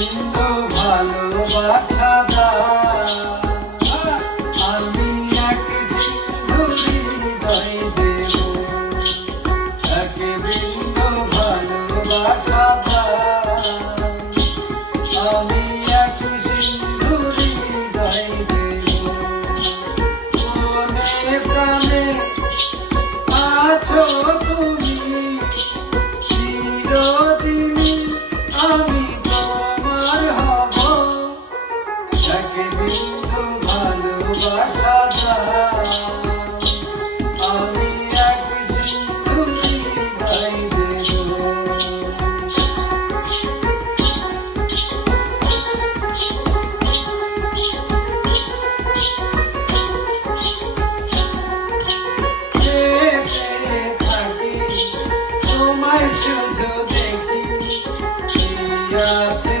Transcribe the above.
বিন্দু ভালোবাসা আমি এক সিন্ধুরি হৃদয় দেব এক বিন্দু ভালোবাসা আমি এক সিন্ধুরি হৃদয় দেব মনে প্রাণে আছো তুমি চিরদিনই আমি তোমার হব এক বিন্দু ভালোবাসা আমি এক সিন্ধুরি হৃদয় দেব শুধু দেখি আছে